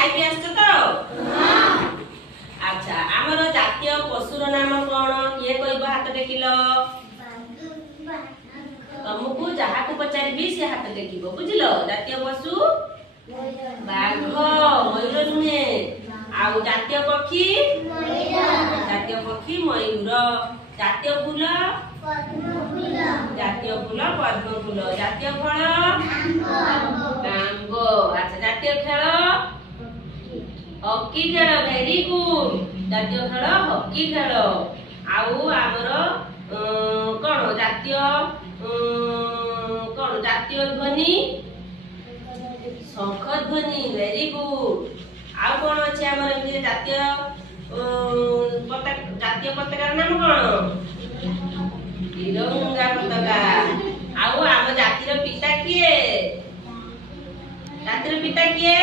खाई आस तो अच्छा आमर जातीय पशुर नाम कौन किए कहब हाथ टेकिल तुमको जहाँ को पचारि से हाथ टेक बुझल जातीय पशु बाघ मयूर नुहे आउ जातीय पक्षी मयूर जातीय फूल पद्म फूल जातीय फल आंब अच्छा जातीय खेल हॉकी खेल वेरी गुड जातीय खेल हॉकी खेल आउ आमर कौन जातीय ध्वनि शंख ध्वनि वेरी गुड आउ कौन अच्छे आमर एमती जातीय पताकार नाम कौन तिरंगा पताका आउ आम जातिर पिता किए जातिर पिता किए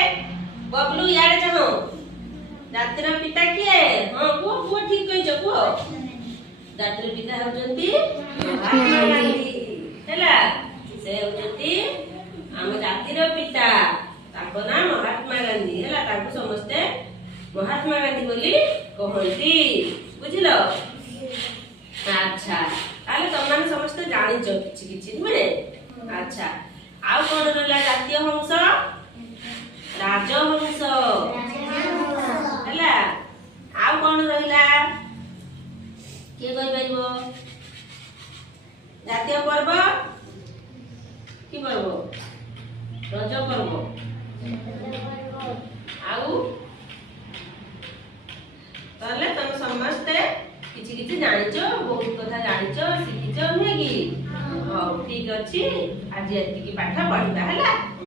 बबलू यार जाओ जातिर पिता किए हां को ठीक कहिछ को जातिर पिता होजंती महात्मा गांधी हैला से होजंती आम जातिर पिता ताको ना महात्मा गांधी हैला ताको समस्ते महात्मा गांधी बोली कहंती बुझिलो अच्छा ताले तुम समस्त जानिच किछि किछि नुहे अच्छा आउ कोन रहला जातीय हंस राजहंस हैला आउ कोन रहला के कहि परिबो जातीय पर्व की पर्व रज पर्व आउ ताले तुम समस्ते किछि किछि जानिच बहुत कथा जानिच शिखिच नुहे कि हां ठीक अछि आज एति की पाठ पढिबा हैला।